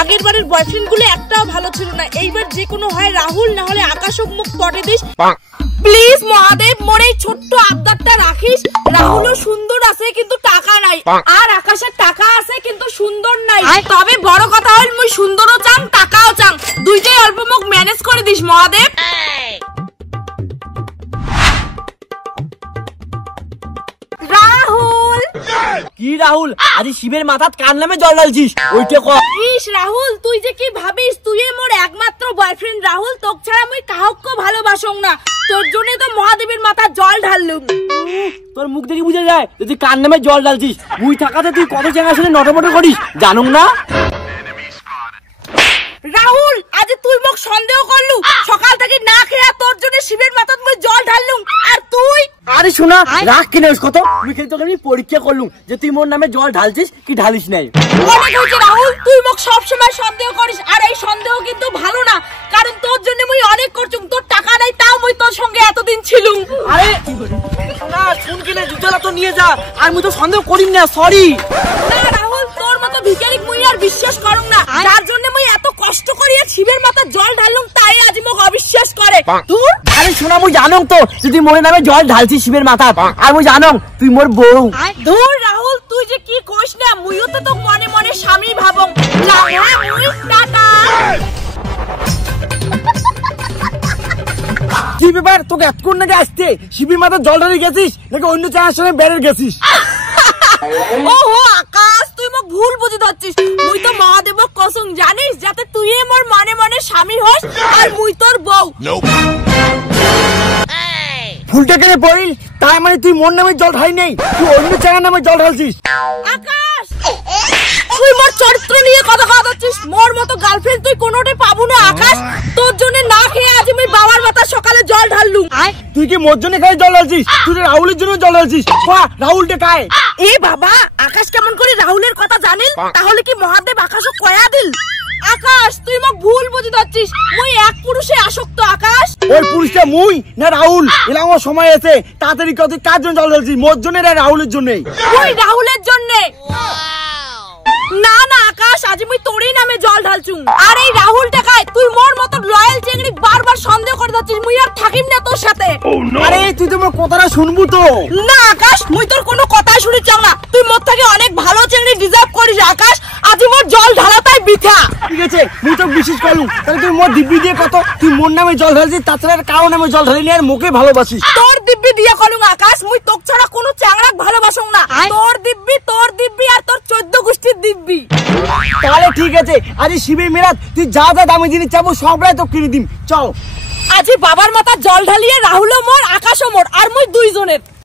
আগের বারের বয়ফ্রেন্ড গুলো একটাও ভালো ছিল না। এইবার যে কোনো হয় রাহুল, না হলে আকাশ মুখ পটে দিস প্লিজ। মহাদেব, মোর এই ছোট্ট আবদারটা রাখিস। রাহুলও সুন্দর আছে কিন্তু টাকা নাই, আর আকাশের টাকা আছে কিন্তু সুন্দর নাই। তবে বড় কথা হল মুই সুন্দরও চান টাকাও চান, দুইটাই অল্প মুখ ম্যানেজ করে দিস মহাদেব। রাহুল, কি রাহুল, আজ শিবের মাথাত কার নামে জল ঢালছিস? ওইটা কর। ইস রাহুল, তুই যে কি ভাবিস, তুই মোর একমাত্র বয়ফ্রেন্ড রাহুল, তোক ছাড়া মুই কাউকে ভালোবাসং না। তোর জন্য তো মহাদেবের মাথা জল ঢাললুম। তোর মুখ দেখে বুঝা যায় যে তুই কার নামে জল ঢালছিস। মুই থাকাতে তুই কত জায়গার সাথে নটমটো করিস জানুম না। রাহুল, আজ তুই মোক সন্দেহ করলু, সকাল থেকে না খেয়ে তোর জন্য শিবের মাথাত মুই জল ঢাললুম, আর তুই? আরে শোনা, রাগ কিনে কত, মুই খালি তোকে আমি পরীক্ষা করলুম যে তুই মোর নামে জল ঢালছিস কি ঢালিস নাই। অনেক হয়েছে রাহুল, তুই মোক সবসময় সন্দেহ করিস, আর এই সন্দেহ কিন্তু ভালো না, কারণ তোর জন্য মুই অনেক করছুম। তোর টাকা নাই তাও মুই তোর সঙ্গে এতদিন ছিলুম। আরে শোনা, শুন কিনে জুতলা তো নিয়ে যা, আর মুই তো সন্দেহ করিম না, সরি। না রাহুল, তোর মতো ভিখারি মুই আর বিশ্বাস করুম না, যার জন্য মুই এত কষ্ট করি আর শিবের মাথা জল ঢাললুম, তাই আজ মোক অবিশ্বাস করে। তুই? আরে শোনা, মুই জানো তো যে তুই মোর নামে জল ঢালছিস শিবের মাথা, আর মুই জানো তুই মোর বউ। ধুর রাহুল, তুই যে কি কইস না, মুইও তো তোক মনে মনে স্বামী ভাবং। মুই টাটা। কি ব্যাপার, তোকে এতক্ষণ নাকি আসতে শিবের মাথা জল ঢালে গেছিস নাকি অন্য চায়ের সঙ্গে বেড়ে গেছিস? ওহো আকাশ, তুই মোক ভুল বুঝি ধরছিস। মুই তো মহাদেবক কসম জানিস, যাতে তুই মোর মনে মনে স্বামী হস আর মুই তোর বউ। ফুলটা কেন পড়িল, তাই মানে তুই মোর নামে জল ঢালি নেই, তুই অন্য চায়ের নামে জল ঢালছিস। আকাশ, তুই মোর চরিত্র নিয়ে কথা ধরছিস। মোর মতো গার্লফ্রেন্ড তুই কোনোটাই পাবো না আকাশ। তোর জন্য না খেয়ে আজ আমি বাবার মাথা সকালে জল ঢাললুম। তুই কি মোর জন্য খাই জল ঢালছিস? তুই রাহুলের জন্য জল ঢালছিস। রাহুলটা কায়? এ বাবা, আকাশ কেমন করে রাহুলের কথা জানিল? তাহলে কি মহাদেব আকাশও কয়া দিল? আকাশ, তুই মোক ভুল বুঝি ধরছিস। মুই এক পুরুষে আসক্ত আকাশ। ওই পুরুষটা মুই না রাহুল? এলা আমার সময় আছে, তাড়াতাড়ি কত কার জন্য জল ঢালছিস? মোর জন্য না রাহুলের জন্য? ওই রাহুলের জন্য। না না আকাশ, আজ মুই তোরই নামে জল ঢালছুম। আর এই রাহুল টাকায় তুই মোর মতো লয়াল চেংড়ি বারবার সন্দেহ করে যাচ্ছিস। মুই আর থাকিম না তোর সাথে। আরে তুই তো মোর কথাটা শুনবু তো? না আকাশ, মুই তোর কোনো কথাই শুনি চাও না। তুই মোর থেকে অনেক ভালো চেংড়ি ডিজার্ভ করিস আকাশ। আজ মোর জল ঢালাটাই বৃথা। ঠিক আছে, মুই তো বিশ্বাস করলুম। তাহলে তুই মোর দিব্যি দিয়ে কত, তুই মোর নামে জল ঢালছিস, তাছাড়া কারো নামে জল ঢালি আর মুখে ভালোবাসিস। তোর দিব্যি দিয়ে কলুম আকাশ, মুই তোক ছাড়া কোনো চ্যাংড়াক ভালোবাসং না। তোর দিব্যি আর তোর 14 গোষ্ঠীর দিব্যি। তাহলে ঠিক আছে, আজ শিবের মেলাত তুই যা যা দামি জিনিস চাবো সবটাই তো কিনে দিম, চল। আজ বাবার মাথা জল ঢালিয়ে রাহুলও মোর, আকাশও মোর, আর মুই দুইজনের।